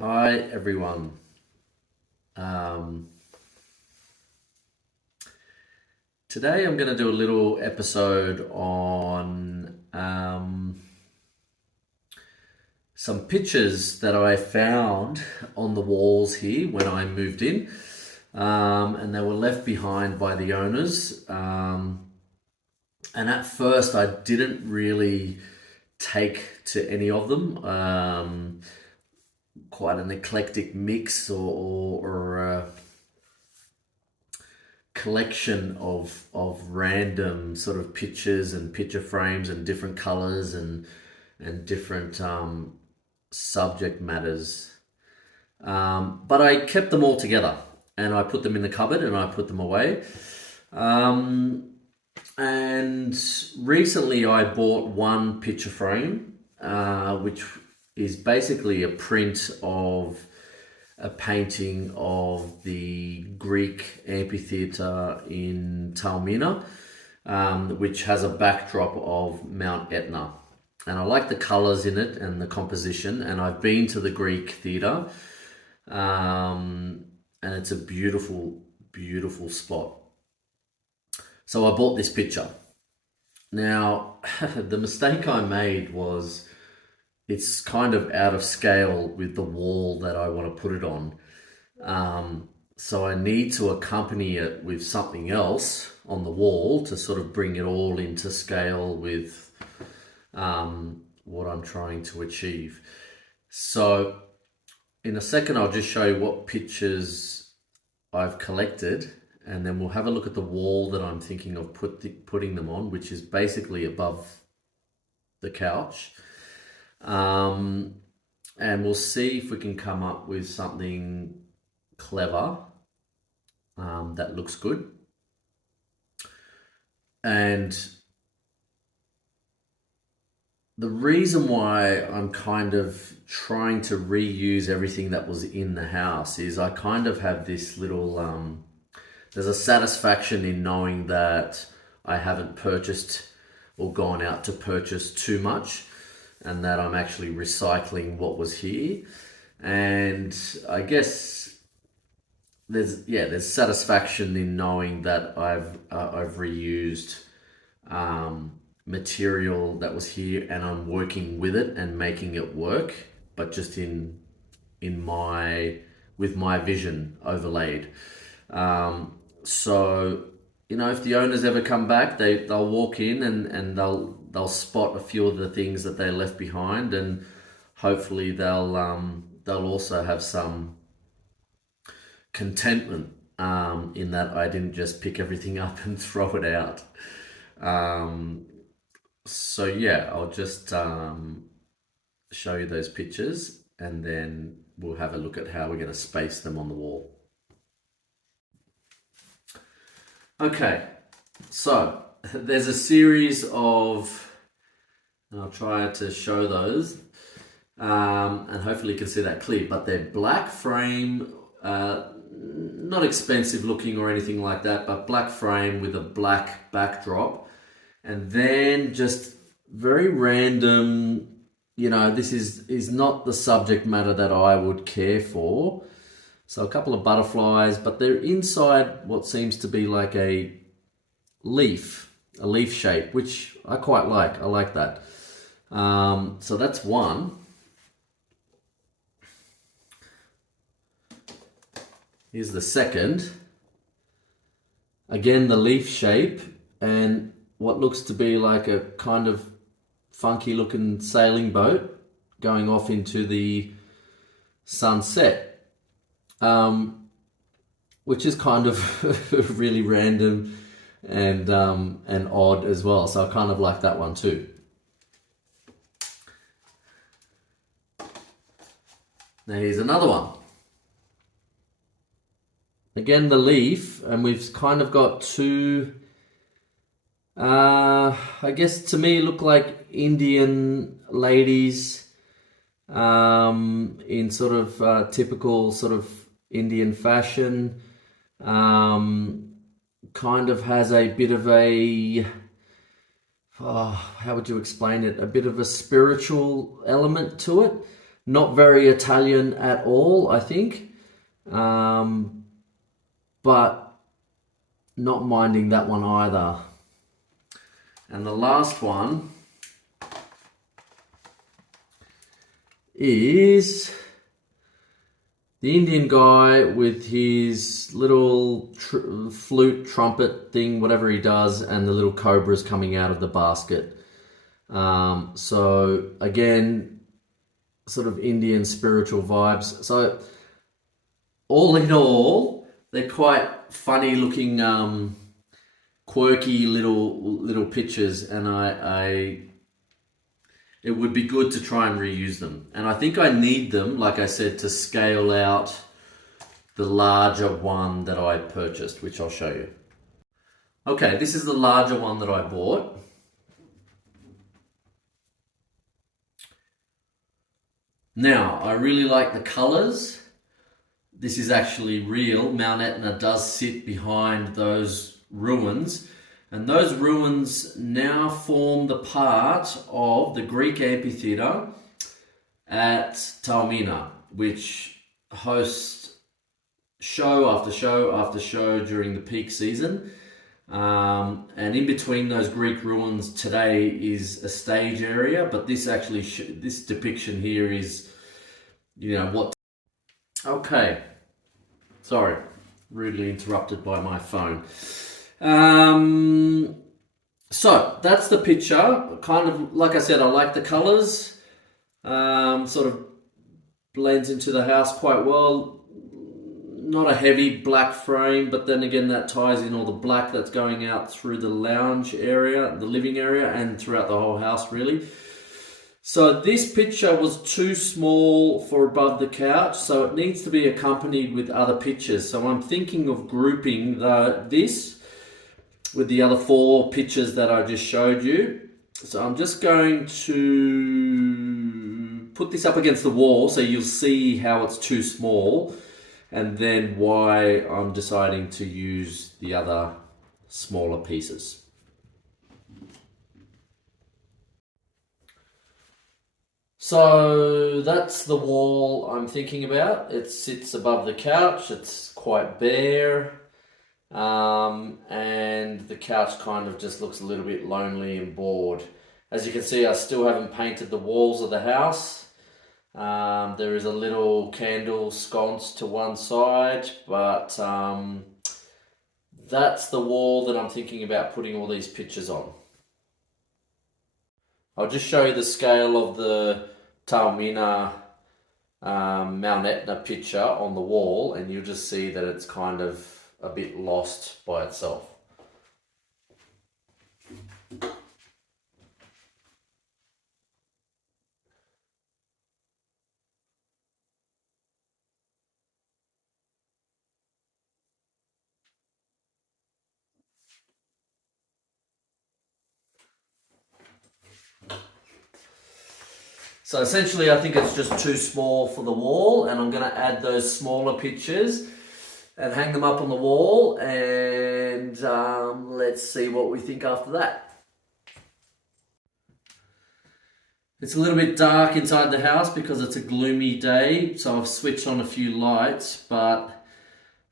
Hi everyone. Um, Today I'm going to do a little episode on some pictures that I found on the walls here when I moved in, and they were left behind by the owners. And at first I didn't really take to any of them. Quite an eclectic mix or collection of random sort of pictures and picture frames and different colors and different subject matters. But I kept them all together and I put them in the cupboard and I put them away. And recently I bought one picture frame, which is basically a print of a painting of the Greek amphitheatre in Taormina, which has a backdrop of Mount Etna. And I like the colours in it and the composition. And I've been to the Greek theatre, and it's a beautiful, beautiful spot. So I bought this picture. Now, the mistake I made was it's kind of out of scale with the wall that I want to put it on. So I need to accompany it with something else on the wall to sort of bring it all into scale with what I'm trying to achieve. So in a second, I'll just show you what pictures I've collected, and then we'll have a look at the wall that I'm thinking of putting them on, which is basically above the couch. And we'll see if we can come up with something clever that looks good. And the reason why I'm kind of trying to reuse everything that was in the house is I kind of have this little, there's a satisfaction in knowing that I haven't purchased or gone out to purchase too much, and that I'm actually recycling what was here. And I guess there's satisfaction in knowing that I've reused material that was here and I'm working with it and making it work, but just in my with my vision overlaid. So if the owners ever come back, they'll walk in and they'll spot a few of the things that they left behind, and hopefully they'll also have some contentment in that I didn't just pick everything up and throw it out. So yeah, I'll just show you those pictures and then we'll have a look at how we're going to space them on the wall. Okay, so there's a series of, and I'll try to show those, and hopefully you can see that clear, but they're black frame, not expensive looking or anything like that, but black frame with a black backdrop, and then just very random, this is not the subject matter that I would care for. So a couple of butterflies, but they're inside what seems to be like a leaf shape, which I quite like. I like that. So that's one. Here's the second. Again, the leaf shape and what looks to be like a kind of funky looking sailing boat going off into the sunset. Which is kind of really random and odd as well. So I kind of like that one too. Now here's another one. Again, the leaf, and we've kind of got two, I guess to me look like Indian ladies in sort of typical sort of Indian fashion. Kind of has a bit of a, how would you explain it? A bit of a spiritual element to it. Not very Italian at all, I think. But not minding that one either. And the last one is the Indian guy with his little flute, trumpet thing, whatever he does, and the little cobras coming out of the basket. So again, sort of Indian spiritual vibes. So all in all, they're quite funny looking, quirky little pictures, and it would be good to try and reuse them. And I think I need them, like I said, to scale out the larger one that I purchased, which I'll show you. Okay, this is the larger one that I bought. Now, I really like the colors. This is actually real. Mount Etna does sit behind those ruins. And those ruins now form the part of the Greek amphitheater at Taormina, which hosts show after show after show during the peak season. And in between those Greek ruins today is a stage area, but this actually, this depiction here is, what... Okay, sorry, rudely interrupted by my phone. So that's the picture. Kind of, like I said, I like the colors. Sort of blends into the house quite well. Not a heavy black frame, but then again that ties in all the black that's going out through the lounge area, the living area, and throughout the whole house really. So this picture was too small for above the couch, so it needs to be accompanied with other pictures. So I'm thinking of grouping this with the other 4 pictures that I just showed you. So I'm just going to put this up against the wall so you'll see how it's too small, and then why I'm deciding to use the other smaller pieces. So that's the wall I'm thinking about. It sits above the couch, it's quite bare. And the couch kind of just looks a little bit lonely and bored. As you can see, I still haven't painted the walls of the house. There is a little candle sconce to one side, but that's the wall that I'm thinking about putting all these pictures on. I'll just show you the scale of the Taormina Mount Etna picture on the wall, and you'll just see that it's kind of a bit lost by itself. So essentially I think it's just too small for the wall, and I'm going to add those smaller pictures and hang them up on the wall, and let's see what we think after that. It's a little bit dark inside the house because it's a gloomy day, so I've switched on a few lights, but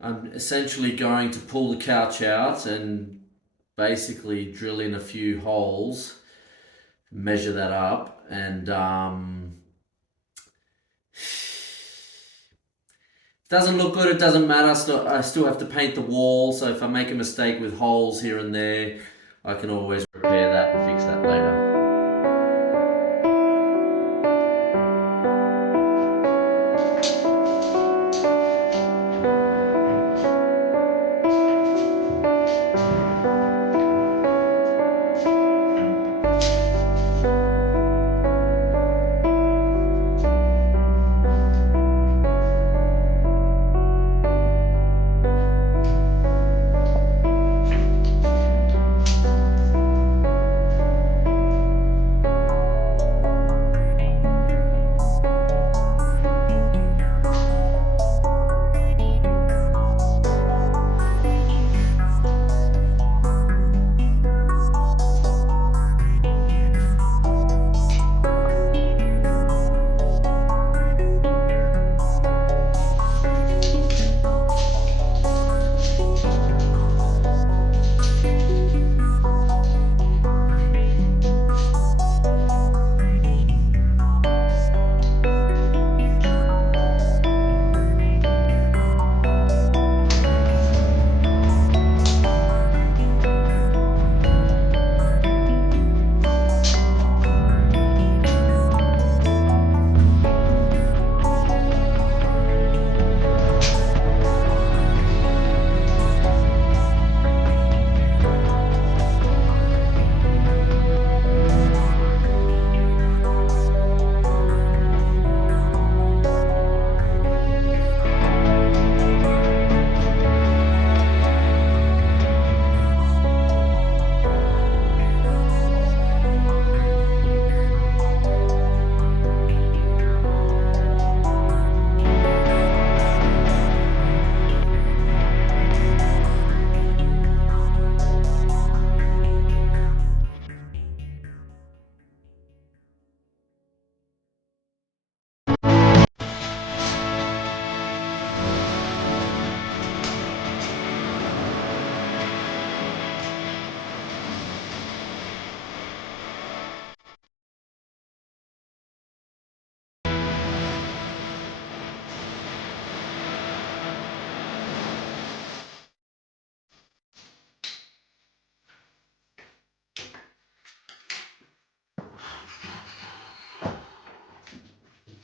I'm essentially going to pull the couch out and basically drill in a few holes, measure that up, and doesn't look good, it doesn't matter. I still have to paint the wall, so if I make a mistake with holes here and there, I can always repair that and fix that later.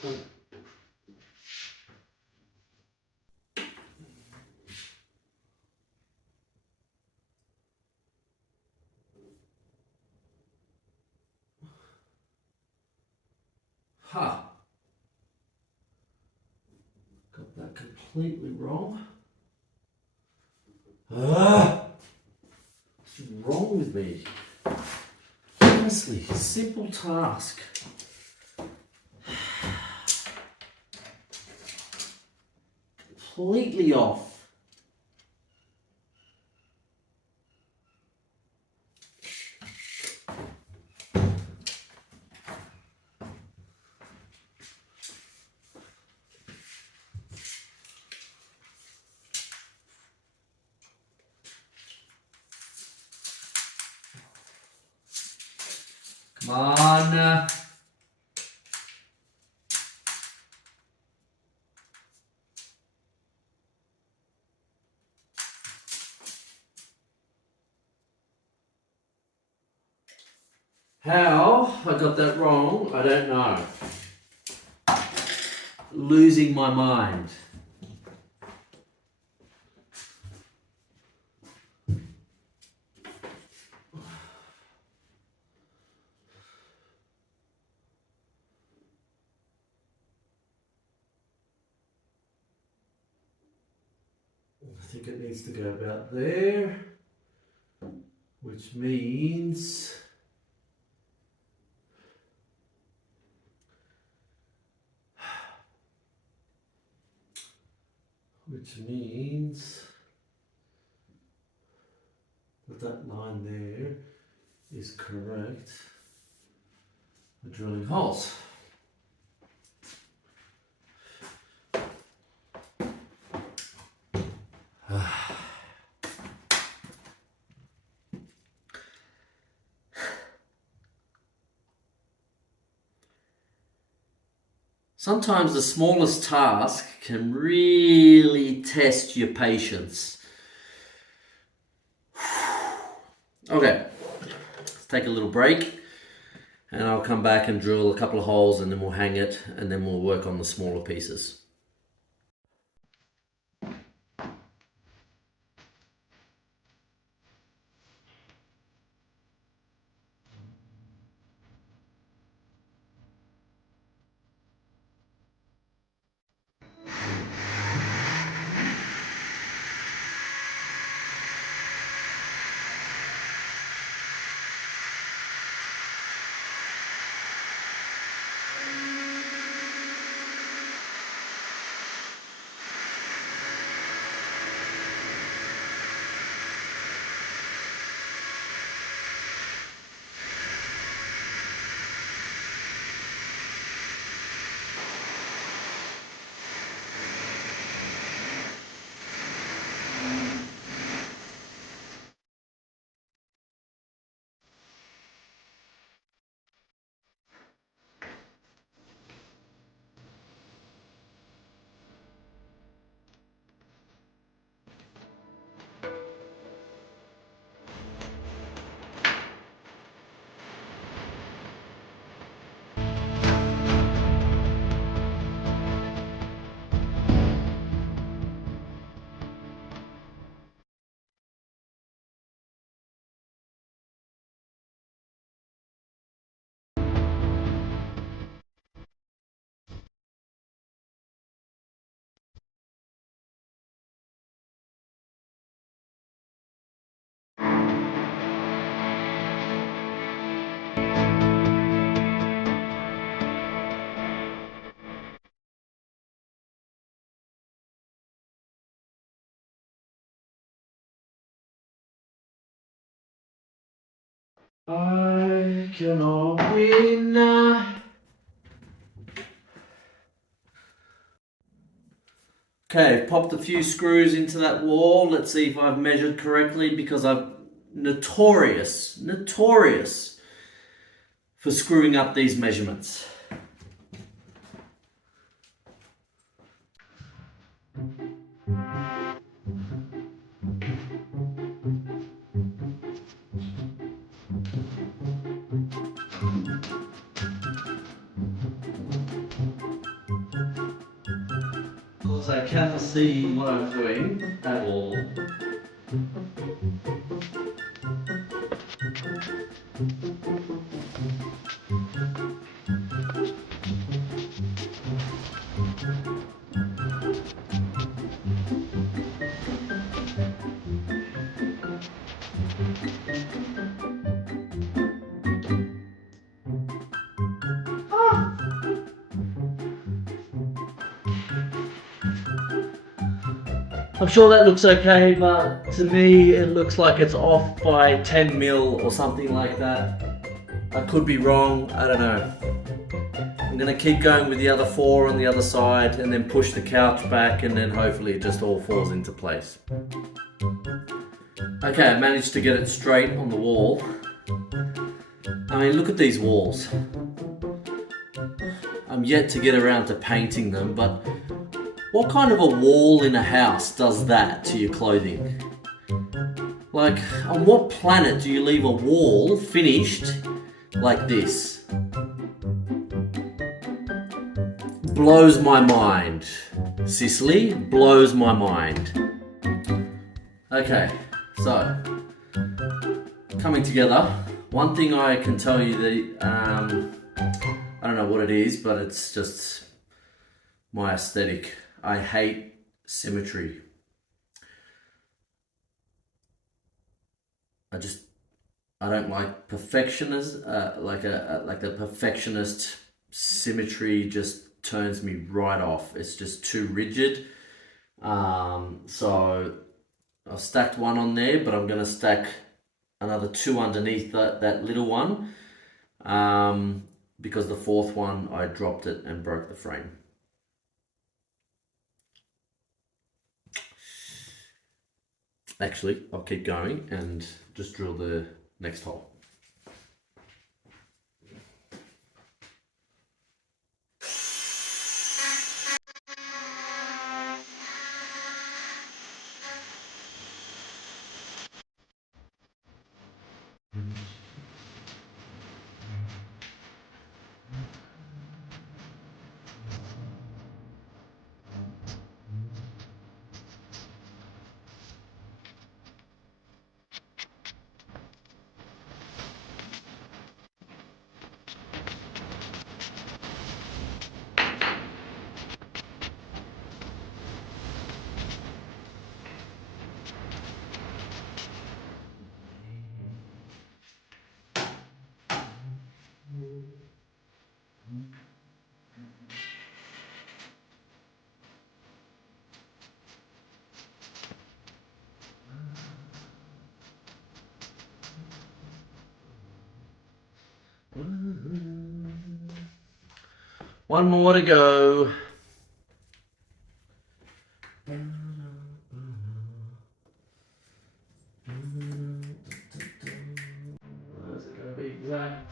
Ha! Got that completely wrong. What's wrong with me? Honestly, simple task. Completely off. Come on. How I got that wrong, I don't know. Losing my mind. I think it needs to go about there, which means that that line there is correct for drilling holes. Sometimes the smallest task can really test your patience. Okay, let's take a little break and I'll come back and drill a couple of holes and then we'll hang it and then we'll work on the smaller pieces. I cannot win. Okay, popped a few screws into that wall. Let's see if I've measured correctly because I'm notorious for screwing up these measurements. because I cannot see what I'm doing at all. I'm sure that looks okay, but to me it looks like it's off by 10 mil or something like that. I could be wrong, I don't know. I'm gonna keep going with the other 4 on the other side and then push the couch back, and then hopefully it just all falls into place. Okay, I managed to get it straight on the wall. I mean, look at these walls. I'm yet to get around to painting them, but what kind of a wall in a house does that to your clothing? Like, on what planet do you leave a wall finished like this? Blows my mind. Sicily blows my mind. Okay, so coming together. One thing I can tell you that I don't know what it is, but it's just my aesthetic. I hate symmetry. I don't like perfectionist, like a perfectionist symmetry just turns me right off. It's just too rigid. So I've stacked one on there, but I'm gonna stack another 2 underneath that little one, because the 4th one I dropped it and broke the frame. Actually, I'll keep going and just drill the next hole. One more to go. Where's it going to be exact?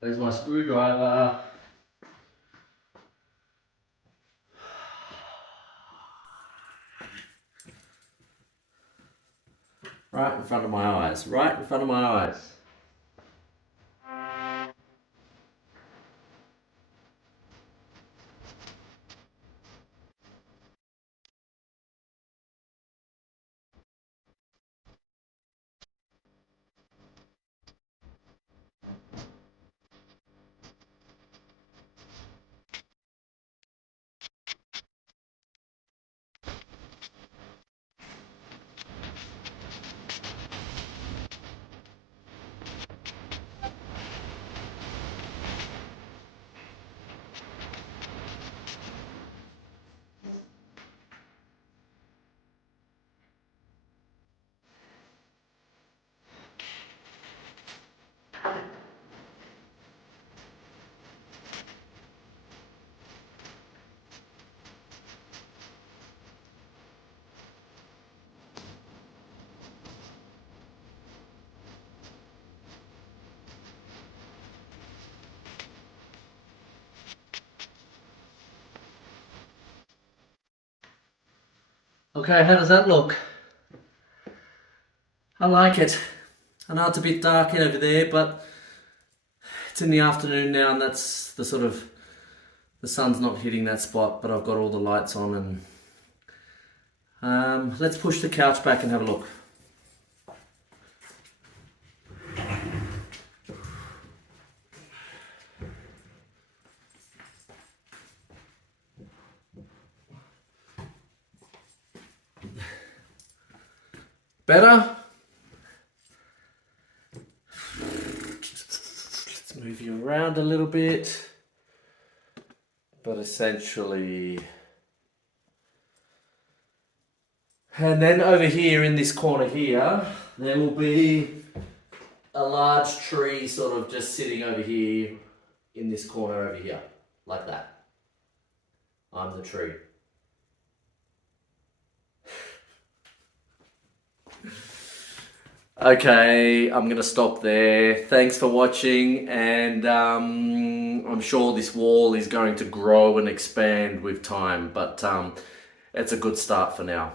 There's my screwdriver. Right in front of my eyes. Right in front of my eyes. Okay, how does that look? I like it. I know it's a bit dark over there, but it's in the afternoon now, and that's the sort of, the sun's not hitting that spot, but I've got all the lights on, and let's push the couch back and have a look. Better? Let's move you around a little bit. But essentially... And then over here in this corner here, there will be a large tree sort of just sitting over here in this corner over here, like that. I'm the tree. Okay, I'm going to stop there. Thanks for watching, and I'm sure this wall is going to grow and expand with time, but it's a good start for now.